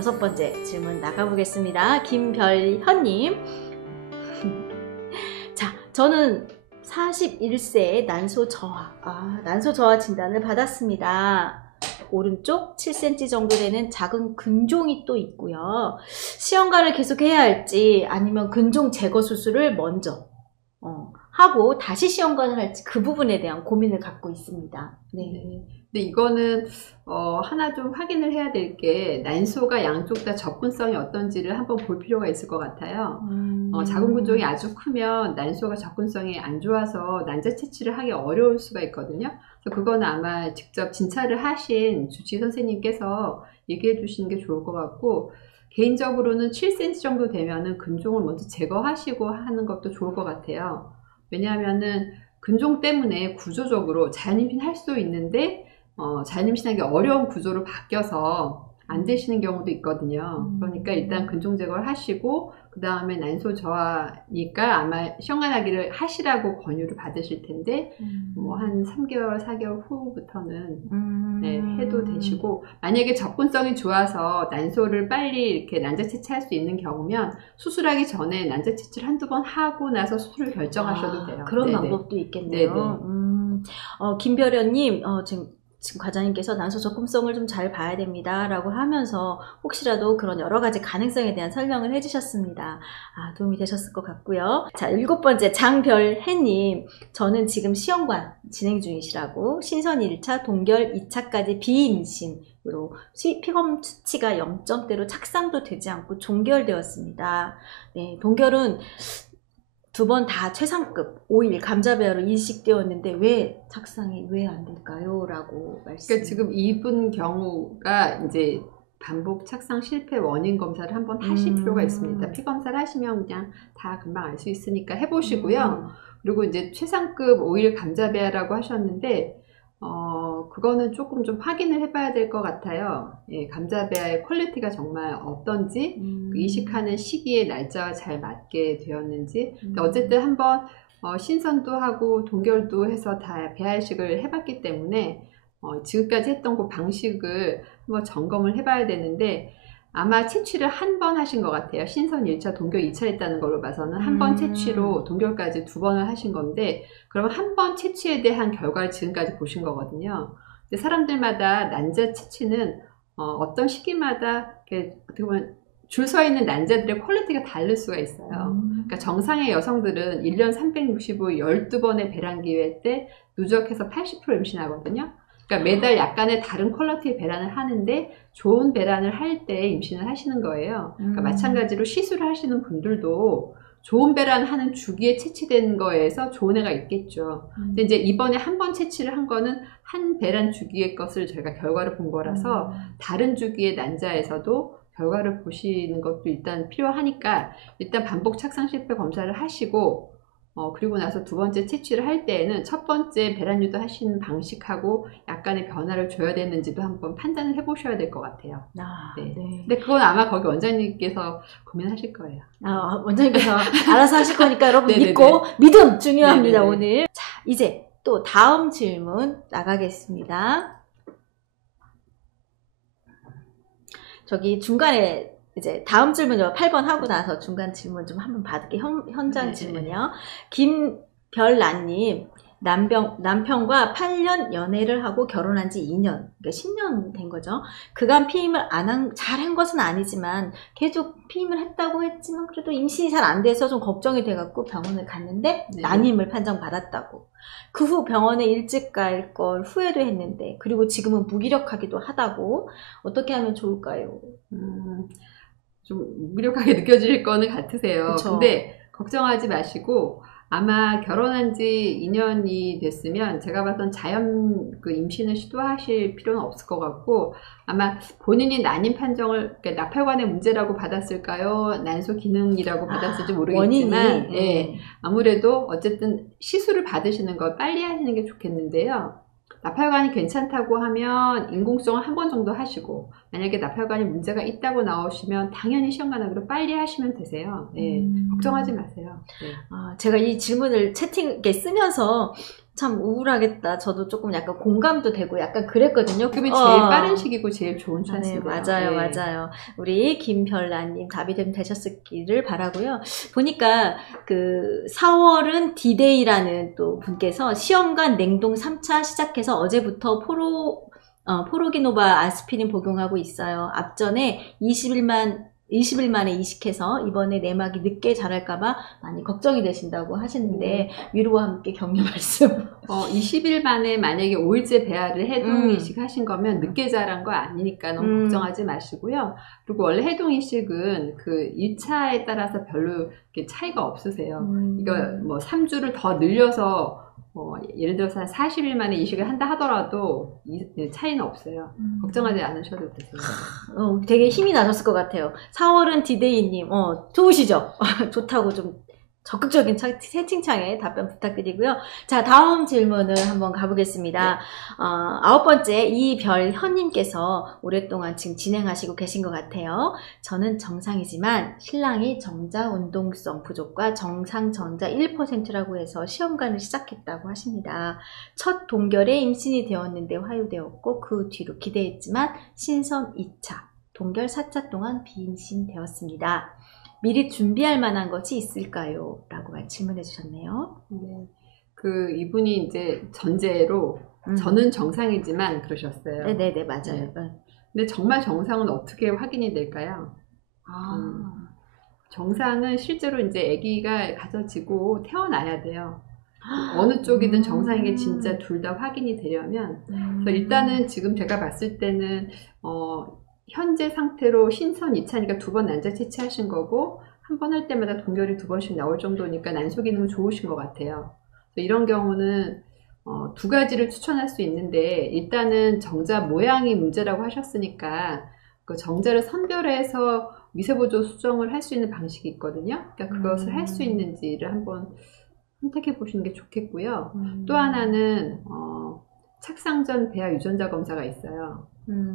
6번째 질문 나가보겠습니다. 김별현님. 자, 저는 41세 난소 저하 진단을 받았습니다. 오른쪽 7cm 정도 되는 작은 근종이 또 있고요. 시험관을 계속 해야 할지 아니면 근종 제거 수술을 먼저 하고 다시 시험관을 할지 그 부분에 대한 고민을 갖고 있습니다. 네. 근데 이거는 하나 좀 확인을 해야 될 게 난소가 양쪽 다 접근성이 어떤지를 한번 볼 필요가 있을 것 같아요. 작은 근종이 아주 크면 난소가 접근성이 안 좋아서 난자 채취를 하기 어려울 수가 있거든요. 그래서 그건 아마 직접 진찰을 하신 주치의 선생님께서 얘기해 주시는 게 좋을 것 같고, 개인적으로는 7cm 정도 되면은 근종을 먼저 제거하시고 하는 것도 좋을 것 같아요. 왜냐하면은 근종 때문에 구조적으로 자연임신 할 수 있는데 자연임신하기 어려운 구조로 바뀌어서 안 되시는 경우도 있거든요. 그러니까 일단 근종 제거를 하시고 그 다음에 난소 저하니까 아마 시험관하기를 하시라고 권유를 받으실 텐데 뭐 한 3개월, 4개월 후부터는 네, 해도 되시고, 만약에 접근성이 좋아서 난소를 빨리 이렇게 난자 채취할 수 있는 경우면 수술하기 전에 난자 채취를 한두 번 하고 나서 수술을 결정하셔도 돼요. 그런 네네. 방법도 있겠네요. 김별현님, 지금 과장님께서 난소 접근성을 좀 잘 봐야 됩니다 라고 하면서 혹시라도 그런 여러 가지 가능성에 대한 설명을 해주셨습니다. 도움이 되셨을 것 같고요. 자, 7번째 장별혜님, 저는 지금 시험관 진행 중이시라고 신선 1차 동결 2차까지 비임신으로 피검 수치가 0점대로 착상도 되지 않고 종결되었습니다. 네, 동결은 2번 다 최상급 5일 감자배아로 인식되었는데 왜 착상이 왜 안 될까요? 라고 말씀. 그러니까 지금 이분 경우가 이제 반복 착상 실패 원인 검사를 한번 하실 필요가 있습니다. 피 검사를 하시면 그냥 다 금방 알 수 있으니까 해보시고요. 그리고 이제 최상급 5일 감자배아라고 하셨는데 그거는 조금 좀 확인을 해봐야 될 것 같아요. 예, 감자배아의 퀄리티가 정말 어떤지, 그 이식하는 시기에 날짜와 잘 맞게 되었는지. 어쨌든 한번 신선도 하고 동결도 해서 다 배아이식을 해봤기 때문에 지금까지 했던 그 방식을 한번 점검을 해봐야 되는데, 아마 채취를 한 번 하신 것 같아요. 신선 1차, 동결 2차 했다는 걸로 봐서는 한 번 채취로 동결까지 2번을 하신 건데, 그러면 한 번 채취에 대한 결과를 지금까지 보신 거거든요. 근데 사람들마다 난자 채취는 어떤 시기마다 어떻게 보면 줄 서 있는 난자들의 퀄리티가 다를 수가 있어요. 그러니까 정상의 여성들은 1년 365일 12번의 배란 기회 때 누적해서 80% 임신하거든요. 그러니까 매달 약간의 다른 퀄리티의 배란을 하는데 좋은 배란을 할 때 임신을 하시는 거예요. 그러니까 마찬가지로 시술을 하시는 분들도 좋은 배란 하는 주기에 채취된 거에서 좋은 애가 있겠죠. 근데 이제 이번에 한 번 채취를 한 거는 한 배란 주기의 것을 저희가 결과를 본 거라서 다른 주기의 난자에서도 결과를 보시는 것도 일단 필요하니까 일단 반복 착상 실패 검사를 하시고 그리고 나서 2번째 채취를 할 때에는 첫 번째 배란유도 하시는 방식하고 약간의 변화를 줘야 되는지도 한번 판단을 해보셔야 될 것 같아요. 네. 근데 그건 아마 거기 원장님께서 고민하실 거예요. 원장님께서 알아서 하실 거니까 여러분 믿고, 믿음 중요합니다. 오늘. 자, 이제 또 다음 질문 나가겠습니다. 저기 중간에 이제 다음 질문요. 8번 하고 나서 중간 질문 좀 한번 받을게요. 현장 질문이요. 김별란님, 남편과 8년 연애를 하고 결혼한 지 2년, 그러니까 10년 된 거죠. 그간 피임을 잘한 것은 아니지만 계속 피임을 했다고 했지만 그래도 임신이 잘 안 돼서 좀 걱정이 돼갖고 병원을 갔는데 난임을 판정받았다고. 그 후 병원에 일찍 갈 걸 후회도 했는데, 그리고 지금은 무기력하기도 하다고. 어떻게 하면 좋을까요? 좀 무기력하게 느껴질 거는 같으세요. 그쵸. 근데 걱정하지 마시고, 아마 결혼한 지 2년이 됐으면 제가 봤던 자연 임신을 시도하실 필요는 없을 것 같고, 아마 본인이 난임 판정을 그러니까 나팔관의 문제라고 받았을까요? 난소 기능이라고 받았을지 모르겠지만 아무래도 어쨌든 시술을 받으시는 걸 빨리 하시는 게 좋겠는데요. 나팔관이 괜찮다고 하면 인공수정을 한 번 정도 하시고, 만약에 나팔관이 문제가 있다고 나오시면 당연히 시험관하기로 빨리 하시면 되세요. 걱정하지 마세요. 제가 이 질문을 채팅에 쓰면서 참 우울하겠다. 저도 조금 약간 공감도 되고 약간 그랬거든요. 그게 제일 빠른 시기고 제일 좋은 네, 찬스인데요. 맞아요, 네. 맞아요. 우리 김별나님 답이 좀 되셨기를 바라고요. 보니까 그 4월은 디데이라는 또 분께서 시험관 냉동 3차 시작해서 어제부터 포로기노바 아스피린 복용하고 있어요. 앞전에 20일 만에 이식해서 이번에 내막이 늦게 자랄까봐 많이 걱정이 되신다고 하시는데 위로와 함께 격려 말씀. 20일 만에 만약에 5일째 배아를 해동 이식 하신 거면 늦게 자란 거 아니니까 너무 걱정하지 마시고요. 그리고 원래 해동 이식은 그 1차에 따라서 별로 이렇게 차이가 없으세요. 이거 뭐 3주를 더 늘려서 예를 들어서 한 40일 만에 이식을 한다 하더라도 차이는 없어요. 걱정하지 않으셔도 되세요. 되게 힘이 나셨을 것 같아요. 4월은 디데이님, 좋으시죠? 좋다고 좀 적극적인 채팅창에 답변 부탁드리고요. 자, 다음 질문을 한번 가보겠습니다. 네. 9번째 이별현님께서 오랫동안 지금 진행하시고 계신 것 같아요. 저는 정상이지만 신랑이 정자 운동성 부족과 정상 전자 1%라고 해서 시험관을 시작했다고 하십니다. 첫 동결에 임신이 되었는데 화유되었고 그 뒤로 기대했지만 신선 2차, 동결 4차 동안 비임신 되었습니다. 미리 준비할 만한 것이 있을까요? 라고 질문해 주셨네요. 네. 이분이 이제 전제로 저는 정상이지만 그러셨어요. 네네네, 맞아요. 네. 근데 정말 정상은 어떻게 확인이 될까요? 정상은 실제로 이제 아기가 가져지고 태어나야 돼요. 어느 쪽이든 정상인 게 진짜 둘 다 확인이 되려면 그래서 일단은 지금 제가 봤을 때는 현재 상태로 신선 2차니까 2번 난자 채취하신 거고 한 번 할 때마다 동결이 2번씩 나올 정도니까 난소 기능은 좋으신 것 같아요. 이런 경우는 2가지를 추천할 수 있는데 일단은 정자 모양이 문제라고 하셨으니까 그 정자를 선별해서 미세보조 수정을 할 수 있는 방식이 있거든요. 그러니까 그것을 할 수 있는지를 한번 선택해 보시는 게 좋겠고요. 또 하나는 착상 전 배아 유전자 검사가 있어요.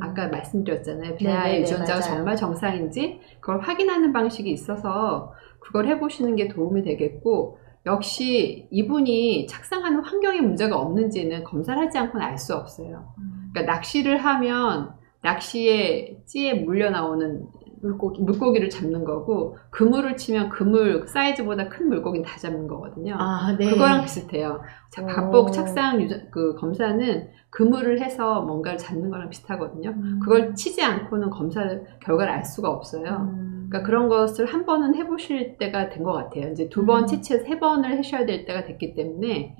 아까 말씀드렸잖아요. 배아 유전자가 맞아요. 정말 정상인지 그걸 확인하는 방식이 있어서 그걸 해보시는 게 도움이 되겠고 역시 이분이 착상하는 환경에 문제가 없는지는 검사를 하지 않고는 알 수 없어요. 그러니까 낚시를 하면 낚시에 찌에 물려 나오는 물고기를 잡는 거고 그물을 치면 그물 사이즈보다 큰 물고기는 다 잡는 거거든요. 네. 그거랑 비슷해요. 반복 착상 그 검사는 그물을 해서 뭔가를 잡는 거랑 비슷하거든요. 그걸 치지 않고는 검사 결과를 알 수가 없어요. 그러니까 그런 것을 한 번은 해보실 때가 된 것 같아요. 이제 2번 채취해서 3번을 하셔야 될 때가 됐기 때문에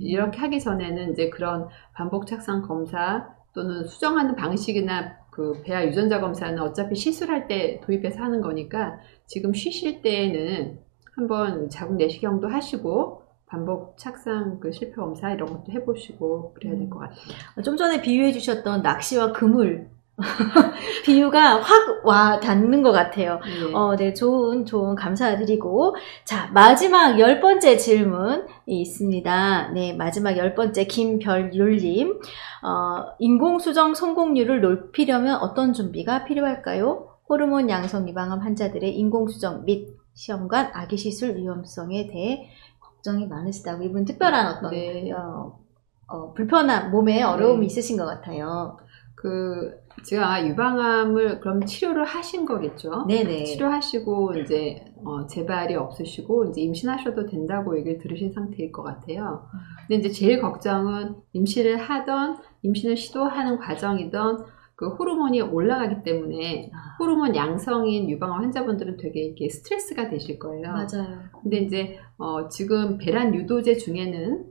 이렇게 하기 전에는 이제 그런 반복 착상 검사 또는 수정하는 방식이나 그 배아 유전자 검사는 어차피 시술할 때 도입해서 하는 거니까 지금 쉬실 때에는 한번 자궁 내시경도 하시고 반복 착상 그 실패 검사 이런 것도 해보시고 그래야 될 것 같아요. 좀 전에 비유해 주셨던 낚시와 그물 비유가 확 와 닿는 것 같아요. 네, 좋은 감사드리고 자 마지막 10번째 질문이 있습니다. 네, 마지막 10번째 김별율님 인공수정 성공률을 높이려면 어떤 준비가 필요할까요? 호르몬 양성 유방암 환자들의 인공수정 및 시험관 아기 시술 위험성에 대해 걱정이 많으시다고 이분 특별한 어떤 불편한 몸에 어려움이 있으신 것 같아요. 지금 유방암을 그럼 치료를 하신 거겠죠? 네네. 치료하시고 이제 재발이 없으시고 이제 임신하셔도 된다고 얘기를 들으신 상태일 것 같아요. 근데 이제 제일 걱정은 임신을 하던 임신을 시도하는 과정이던 그 호르몬이 올라가기 때문에 호르몬 양성인 유방암 환자분들은 되게 이렇게 스트레스가 되실 거예요. 맞아요. 근데 이제 지금 배란 유도제 중에는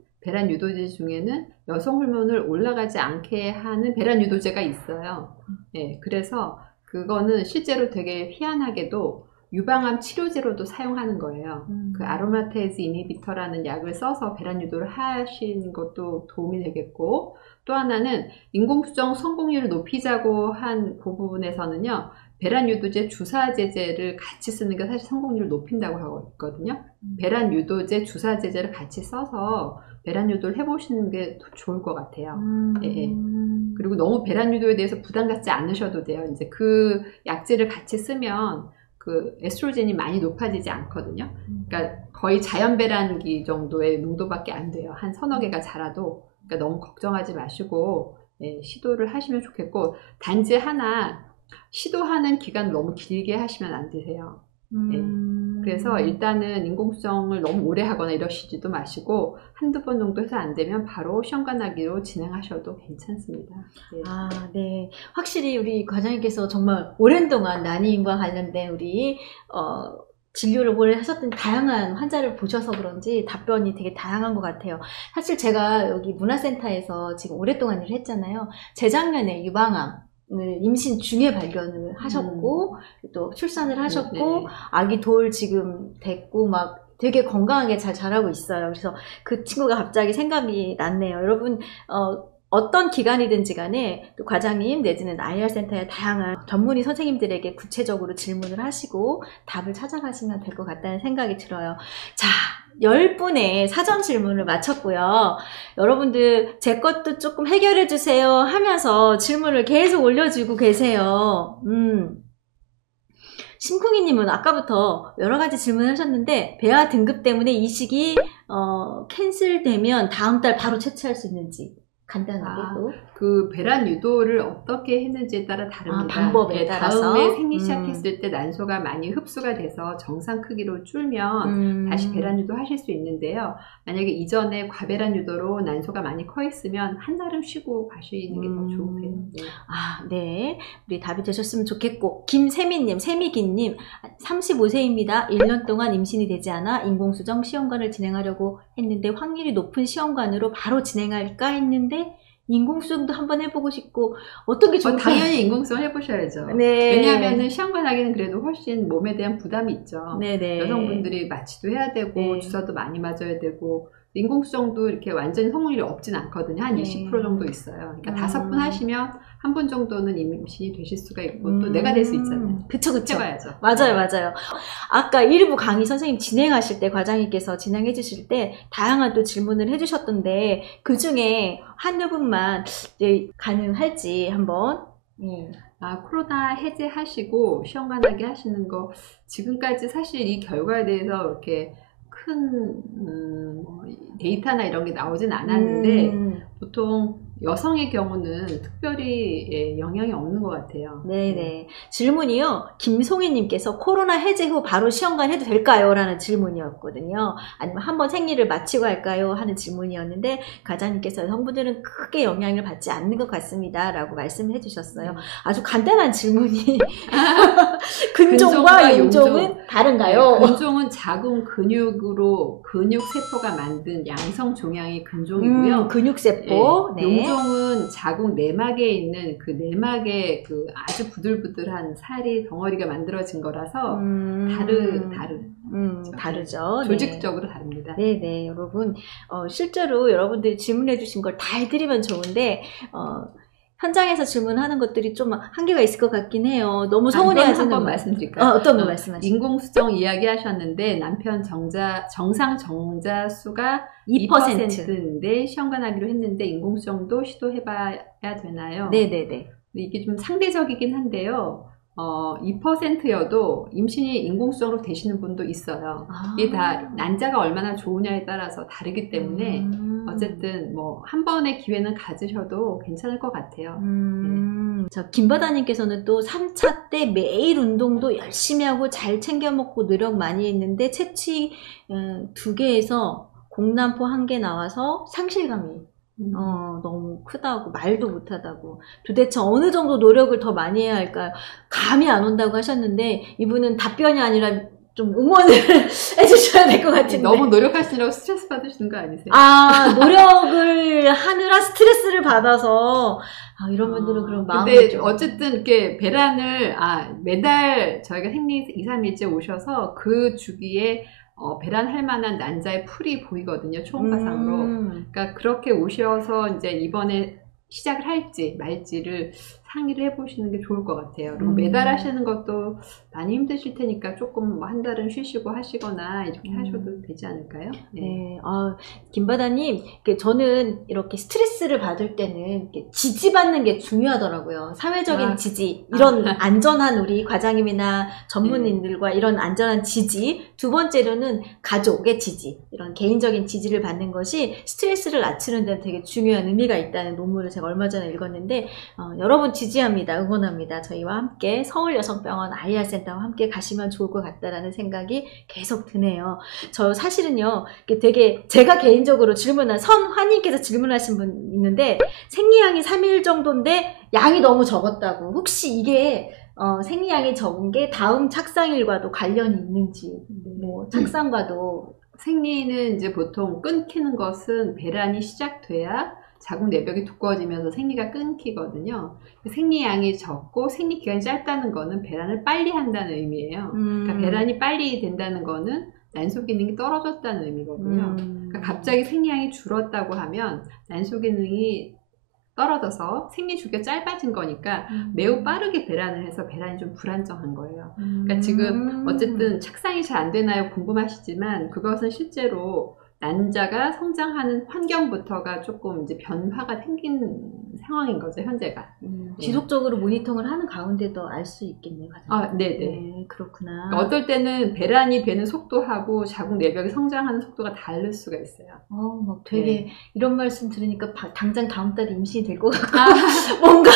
여성 호르몬을 올라가지 않게 하는 배란 유도제가 있어요. 네, 그래서 그거는 실제로 되게 희한하게도 유방암 치료제로도 사용하는 거예요. 그 아로마테이즈 이니비터라는 약을 써서 배란 유도를 하시는 것도 도움이 되겠고 또 하나는 인공수정 성공률을 높이자고 한 그 부분에서는요. 배란 유도제 주사 제제를 같이 쓰는 게 사실 성공률을 높인다고 하거든요. 배란 유도제 주사 제제를 같이 써서 배란 유도를 해보시는 게 좋을 것 같아요. 예. 그리고 너무 배란 유도에 대해서 부담 갖지 않으셔도 돼요. 이제 그 약제를 같이 쓰면 그 에스트로겐이 많이 높아지지 않거든요. 그러니까 거의 자연 배란기 정도의 농도밖에 안 돼요. 한 서너 개가 자라도. 그러니까 너무 걱정하지 마시고 시도를 하시면 좋겠고, 단지 하나 시도하는 기간 너무 길게 하시면 안 되세요. 그래서 일단은 인공수정을 너무 오래 하거나 이러시지도 마시고 한두 번 정도 해서 안 되면 바로 시험관하기로 진행하셔도 괜찮습니다. 아, 네. 확실히 우리 과장님께서 정말 오랜 동안 난이인과 관련된 우리 진료를 오래 하셨던 다양한 환자를 보셔서 그런지 답변이 되게 다양한 것 같아요. 사실 제가 여기 문화센터에서 지금 오랫동안 일을 했잖아요. 재작년에 유방암 임신 중에 발견을 하셨고 또 출산을 하셨고 아기 돌 지금 됐고 막 되게 건강하게 잘 자라고 있어요. 그래서 그 친구가 갑자기 생각이 났네요. 여러분 어떤 기관이든지 간에 또 과장님 내지는 IR센터의 다양한 전문의 선생님들에게 구체적으로 질문을 하시고 답을 찾아가시면 될 것 같다는 생각이 들어요. 자, 10분의 사전 질문을 마쳤고요. 여러분들 제 것도 조금 해결해 주세요 하면서 질문을 계속 올려주고 계세요. 심쿵이님은 아까부터 여러 가지 질문을 하셨는데 배아 등급 때문에 이식이 캔슬되면 다음 달 바로 채취할 수 있는지 간단하게 또. 그 배란 유도를 어떻게 했는지에 따라 다릅니다. 방법에 따라서. 다음에 생리 시작했을 때 난소가 많이 흡수가 돼서 정상 크기로 줄면 다시 배란 유도 하실 수 있는데요. 만약에 이전에 과배란 유도로 난소가 많이 커 있으면 한 달은 쉬고 가시는 게 더 좋으세요. 아, 네. 우리 답이 되셨으면 좋겠고, 김세미님, 세미기님, 35세입니다. 1년 동안 임신이 되지 않아 인공수정 시험관을 진행하려고 했는데 확률이 높은 시험관으로 바로 진행할까 했는데 인공수정도 한번 해보고 싶고 어떤 게 좋을까요? 당연히 인공수정 해보셔야죠. 네. 왜냐하면 시험관 하기는 그래도 훨씬 몸에 대한 부담이 있죠. 네네. 여성분들이 마취도 해야 되고 네. 주사도 많이 맞아야 되고 인공수정도 이렇게 완전히 성공률이 없진 않거든요. 한 20% 정도 있어요. 그러니까 5분 하시면 한 분 정도는 임신이 되실 수가 있고 또 내가 될 수 있잖아요. 그쵸. 해봐야죠. 맞아요. 아까 일부 강의 선생님 진행하실 때 과장님께서 진행해 주실 때 다양한 또 질문을 해주셨던데 그 중에 한두 분만 가능할지 한번. 코로나 해제하시고 시험관하기 하시는 거 지금까지 사실 이 결과에 대해서 이렇게 큰 데이터나 이런 게 나오진 않았는데 보통 여성의 경우는 특별히 영향이 없는 것 같아요. 네네. 질문이요. 김송희님께서 코로나 해제 후 바로 시험관 해도 될까요? 라는 질문이었거든요. 아니면 한번 생리를 마치고 할까요? 하는 질문이었는데 과장님께서 여성분들은 크게 영향을 받지 않는 것 같습니다. 라고 말씀을 해주셨어요. 아주 간단한 질문이 근종과 용종은 다른가요? 네, 근종은 자궁 근육으로 근육세포가 만든 양성 종양이 근종이고요. 근육세포. 네. 용종은 자궁 내막에 있는 그 내막에 그 아주 부들부들한 살이 덩어리가 만들어진 거라서 다르죠. 조직적으로 다릅니다. 네네, 여러분. 실제로 여러분들이 질문해 주신 걸 다 해드리면 좋은데 현장에서 질문하는 것들이 좀 한계가 있을 것 같긴 해요. 너무 서운해하시는 한번 말씀드릴까요? 어떤 거 말씀하시죠? 인공수정 이야기 하셨는데 남편 정상 정자 수가 2%인데 시험관하기로 했는데 인공수정도 시도해봐야 되나요? 네네네. 이게 좀 상대적이긴 한데요. 2%여도 임신이 인공수정으로 되시는 분도 있어요. 이게 다 난자가 얼마나 좋으냐에 따라서 다르기 때문에 어쨌든 뭐 한 번의 기회는 가지셔도 괜찮을 것 같아요. 자, 김바다님께서는 또 3차 때 매일 운동도 열심히 하고 잘 챙겨 먹고 노력 많이 했는데 채취 2개에서 공남포 1개 나와서 상실감이 너무 크다고 말도 못하다고 도대체 어느 정도 노력을 더 많이 해야 할까요? 감이 안 온다고 하셨는데 이분은 답변이 아니라 좀 응원을 해주셔야 될 것 같은데 너무 노력하시느라고 스트레스 받으시는 거 아니세요? 노력을 하느라 스트레스를 받아서 이런 분들은 그런 마음이 근데 좀 어쨌든 이렇게 배란을 매달 저희가 생리 2, 3일째 오셔서 그 주기에 배란할 만한 난자의 풀이 보이거든요. 초음파상으로. 그러니까 그렇게 오셔서 이제 이번에 시작을 할지 말지를 상의를 해보시는 게 좋을 것 같아요. 그리고 매달 하시는 것도 많이 힘드실 테니까 조금 뭐 한 달은 쉬시고 하시거나 이렇게 하셔도 되지 않을까요? 네. 네. 김바다님, 저는 이렇게 스트레스를 받을 때는 지지받는 게 중요하더라고요. 사회적인 지지, 이런 안전한 우리 과장님이나 전문인들과 이런 안전한 지지, 두 번째로는 가족의 지지, 이런 개인적인 지지를 받는 것이 스트레스를 낮추는 데는 되게 중요한 의미가 있다는 논문을 제가 얼마 전에 읽었는데, 여러분 지지합니다. 응원합니다. 저희와 함께 서울여성병원 IR센터와 함께 가시면 좋을 것 같다라는 생각이 계속 드네요. 저 사실은요, 되게 제가 개인적으로 질문한 선화님께서 질문하신 분 있는데, 생리양이 3일 정도인데 양이 너무 적었다고. 혹시 이게 생리양이 적은 게 다음 착상일과도 관련이 있는지, 뭐 착상과도. 생리는 이제 보통 끊기는 것은 배란이 시작돼야 자궁 내벽이 두꺼워지면서 생리가 끊기거든요. 생리양이 적고 생리 기간이 짧다는 거는 배란을 빨리 한다는 의미예요. 그러니까 배란이 빨리 된다는 거는 난소 기능이 떨어졌다는 의미거든요. 그러니까 갑자기 생리양이 줄었다고 하면 난소 기능이 떨어져서 생리 주기가 짧아진 거니까 매우 빠르게 배란을 해서 배란이 좀 불안정한 거예요. 그러니까 지금 어쨌든 착상이 잘 안 되나요? 궁금하시지만 그것은 실제로 난자가 성장하는 환경부터가 조금 이제 변화가 생긴 상황인 거죠, 현재가. 지속적으로 모니터링을 하는 가운데도 알 수 있겠네요. 네네. 네, 그렇구나. 그러니까 어떨 때는 배란이 되는 속도하고 자궁 내벽이 성장하는 속도가 다를 수가 있어요. 막 되게 이런 말씀 들으니까 당장 다음 달에 임신이 될 것 같고 뭔가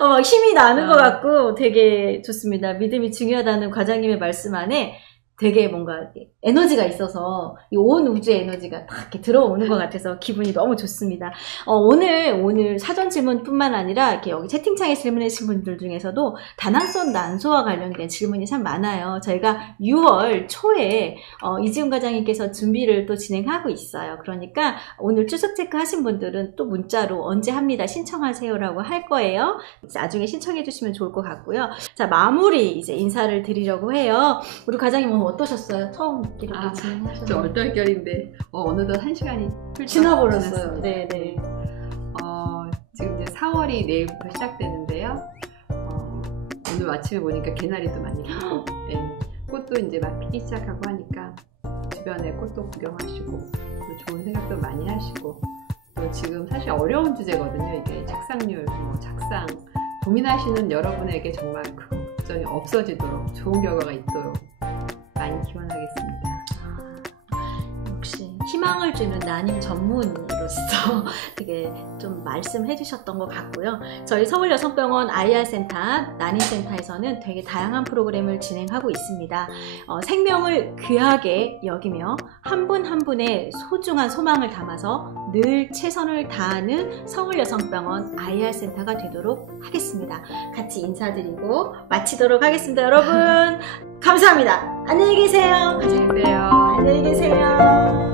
막 힘이 나는 것 같고 되게 좋습니다. 믿음이 중요하다는 과장님의 말씀 안에 되게 뭔가 에너지가 있어서 이 온 우주의 에너지가 딱 이렇게 들어오는 것 같아서 기분이 너무 좋습니다. 오늘 사전 질문뿐만 아니라 이렇게 여기 채팅창에 질문해주신 분들 중에서도 다낭성 난소와 관련된 질문이 참 많아요. 저희가 6월 초에 이지훈 과장님께서 준비를 또 진행하고 있어요. 그러니까 오늘 출석 체크 하신 분들은 또 문자로 언제 합니다 신청하세요라고 할 거예요. 나중에 신청해 주시면 좋을 것 같고요. 자, 마무리 이제 인사를 드리려고 해요. 우리 과장님 오늘 어떠셨어요? 처음 이렇게 진행하셨는데. 좀 얼떨결인데 어느덧 1시간이 훌쩍 지나버렸어요. 네네. 지금 이제 4월이 내일부터 시작되는데요. 오늘 아침에 보니까 개나리도 많이 피고 꽃도 이제 막 피기 시작하고 하니까 주변에 꽃도 구경하시고 또 좋은 생각도 많이 하시고 또 지금 사실 어려운 주제거든요. 이게 착상률, 착상 고민하시는 여러분에게 정말 그 걱정이 없어지도록 좋은 결과가 있도록 많이 기원하겠습니다. 역시 희망을 주는 난임 전문의로서 되게 좀 말씀해 주셨던 것 같고요. 저희 서울여성병원 IR센터 난임센터에서는 되게 다양한 프로그램을 진행하고 있습니다. 생명을 귀하게 여기며 한 분 한 분의 소중한 소망을 담아서 늘 최선을 다하는 서울여성병원 IR센터가 되도록 하겠습니다. 같이 인사드리고 마치도록 하겠습니다. 여러분 감사합니다. 안녕히 계세요. 안녕히 계세요. 안녕히 계세요.